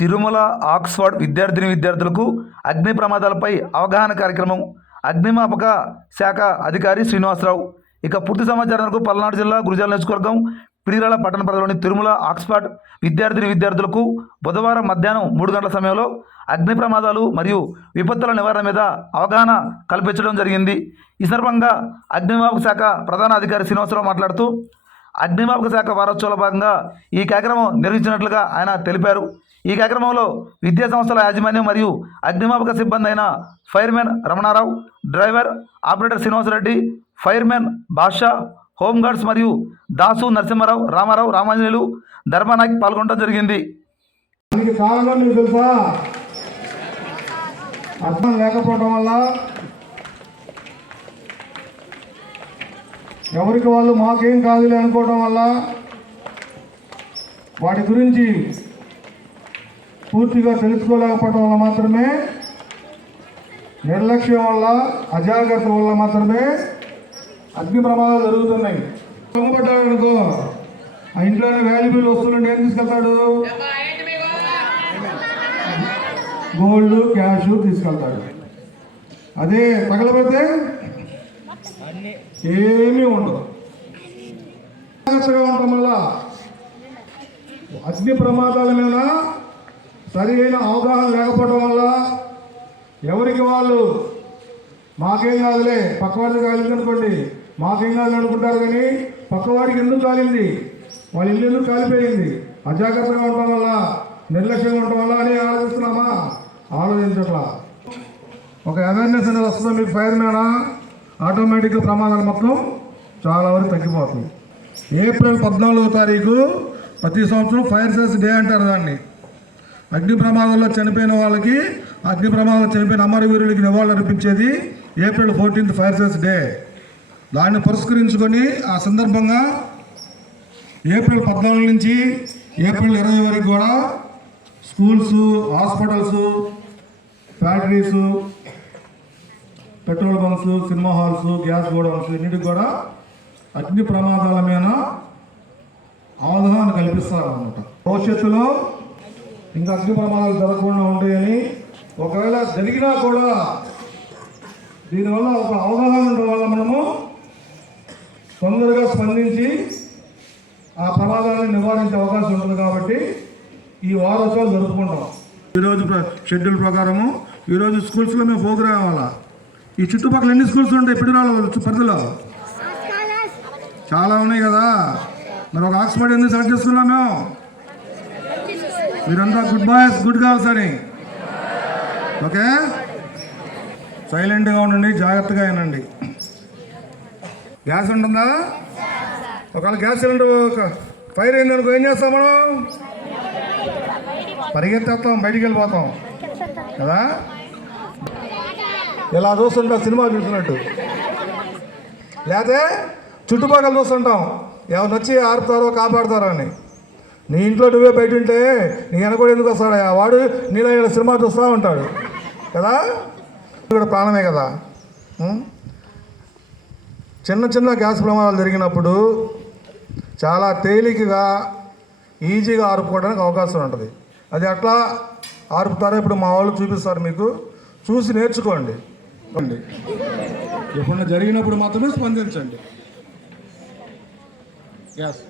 Tirumala Oxford విద్యార్థిని విద్యార్థులకు అగ్ని ప్రమాదాలపై అవగాహన కార్యక్రమం అగ్నిమాపక శాఖ అధికారి శ్రీనివాసరావు. ఇక పూర్తి సమాచారానికి పల్నాడు జిల్లా గురిజాల నియోజకవర్గం పిడిరాల పట్టణ పరిధిలోని తిరుమల ఆక్స్ఫర్డ్ విద్యార్థిని విద్యార్థులకు బుధవారం మధ్యాహ్నం మూడు గంటల సమయంలో అగ్ని ప్రమాదాలు మరియు విపత్తుల నివారణ మీద అవగాహన కల్పించడం జరిగింది. ఈ సందర్భంగా అగ్నిమాపక శాఖ ప్రధాన అధికారి శ్రీనివాసరావు మాట్లాడుతూ అగ్నిమాపక శాఖ వారోత్సవాల భాగంగా ఈ కార్యక్రమం నిర్వహించినట్లుగా ఆయన తెలిపారు. ఈ కార్యక్రమంలో విద్యా సంస్థల యాజమాన్యం మరియు అగ్నిమాపక సిబ్బంది అయిన fireman Ramanarao driver operator Srinivasareddy fireman Basha home guards మరియు దాసు నరసింహారావు రామారావు రామాంజనేయులు ధర్మనాయక్ పాల్గొనడం జరిగింది. లేకపోవడం వల్ల ఎవరికి వాళ్ళు మాకేం కాదులే అనుకోవడం వల్ల వాటి గురించి పూర్తిగా తెలుసుకోలేకపోవడం వల్ల మాత్రమే నిర్లక్ష్యం వల్ల అజాగ్రత్త వల్ల మాత్రమే అగ్ని ప్రమాదాలు జరుగుతున్నాయి. దొంగపడ్డాడు అనుకో ఆ ఇంట్లోనే వాల్యుబుల్ వస్తువులు ఏం తీసుకెళ్తాడు. గోల్డ్ క్యాష్ తీసుకెళ్తాడు. అదే తగలబడితే ఏమీ ఉండదు. జాగ్రత్తగా ఉండటం వల్ల అగ్ని ప్రమాదాల మీద సరైన అవగాహన లేకపోవడం వల్ల ఎవరికి వాళ్ళు మాకేం కాదులే పక్కవాడికి కాలింది అనుకోండి మాకేం కాదు అనుకుంటారు కానీ పక్కవాడికి ఎందుకు కాలింది? వాళ్ళ ఇల్లు ఎందుకు కాలిపోయింది? అజాగ్రత్తగా ఉండటం వల్ల నిర్లక్ష్యంగా ఉండటం వల్ల అని ఆలోచిస్తున్నామా? ఆలోచించట్లా. ఒక అవేర్నెస్ అనేది వస్తుందో మీకు ఫైర్ మేడం ఆటోమేటిక్గా ప్రమాదాలు మొత్తం చాలా వరకు తగ్గిపోతుంది. ఏప్రిల్ పద్నాలుగో తారీఖు ప్రతి సంవత్సరం ఫైర్ సేఫ్ డే అంటారు దాన్ని. అగ్ని ప్రమాదంలో చనిపోయిన వాళ్ళకి అగ్ని ప్రమాదంలో చనిపోయిన అమరవీరులకి నివాళులు అర్పించేది April fourteenth fire safe day. దాన్ని పురస్కరించుకొని ఆ సందర్భంగా ఏప్రిల్ పద్నాలుగు నుంచి ఏప్రిల్ ఇరవై వరకు కూడా schools hospitals factories petrol bunks cinema halls gas godowns ఇన్నిటికి కూడా అగ్ని ప్రమాదాల మీద అవగాహన కల్పిస్తారన్నమాట. భవిష్యత్తులో ఇంకా అగ్ని ప్రమాదాలు జరగకుండా ఉంటాయని ఒకవేళ జరిగినా కూడా దీనివల్ల ఒక అవగాహన ఉండడం వల్ల మనము తొందరగా స్పందించి ఆ ప్రమాదాలను నివారించే అవకాశం ఉంటుంది కాబట్టి ఈ వారోత్సవాలు జరుపుకుంటాం. ఈరోజు షెడ్యూల్ ప్రకారము ఈరోజు స్కూల్స్లో మేము ప్రోగ్రామ్ అవ్వాలా? ఈ చుట్టుపక్కల ఎన్ని స్కూల్స్ ఉంటాయి పిడురాల పరిధిలో? చాలా ఉన్నాయి కదా. మరి ఒక ఆక్స్ఫర్డ్ ఎందుకు సెలెక్ట్ చేసుకున్నాం మేము? మీరంతా గుడ్ బాయ్స్ గుడ్ గర్ల్స్ అని. ఓకే? సైలెంట్గా ఉండండి జాగ్రత్తగా వినండి. గ్యాస్ ఉంటుందా? ఒకవేళ గ్యాస్ సిలిండర్ ఫైర్ అయిందనుకో ఏం చేస్తాం మనం? పరిగెత్తేస్తాం బయటికి వెళ్ళిపోతాం. కదా? ఇలా చూస్తుంటాం సినిమా చూసినట్టు. లేకపోతే చుట్టుపక్కల చూస్తుంటాం. ఎవరు వచ్చి ఆరుతారో కాపాడతారో అని. నీ ఇంట్లో నువ్వే బయట ఉంటే నీ వెనక ఎందుకు వస్తాడా? వాడు నీలో ఈడ సినిమా చూస్తూ ఉంటాడు. కదా? ఇక్కడ కూడా ప్రాణమే కదా? చిన్న చిన్న గ్యాస్ ప్రమాదాలు జరిగినప్పుడు చాలా తేలికగా ఈజీగా ఆరుపుకోవడానికి అవకాశం ఉంటుంది. అది అట్లా ఆరుపుతారో? ఇప్పుడు మా వాళ్ళు చూపిస్తారు మీకు. చూసి నేర్చుకోండి. ఎప్పుడన్నా జరిగినప్పుడు మాత్రమే స్పందించండి. గ్యాస్